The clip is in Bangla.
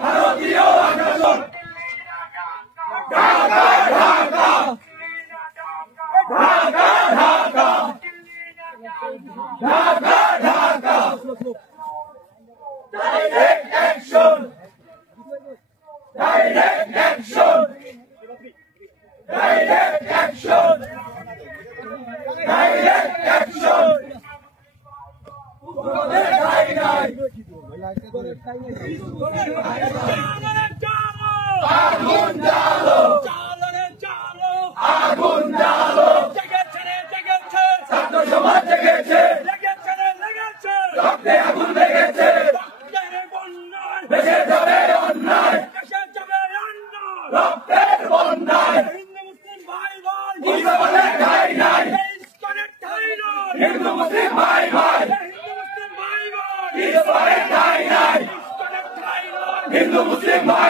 ভারতীয় আগ্রাসন Dhaka Dhaka Dhaka Dhaka Dhaka Dhaka direct action direct action direct action direct action আগুন জ্বালো আগুন জ্বালো ছাত্র সমাজ জেগেছে রক্তে আগুন লেগেছে দেশে যাবে অন্যায় রক্তের বন্যায় মুসলমানের ঠাঁই নাই হিন্দু মুসলিম ভাই ভাই ইসলামের ঠাঁই নাই হিন্দু মুসলিম ভাই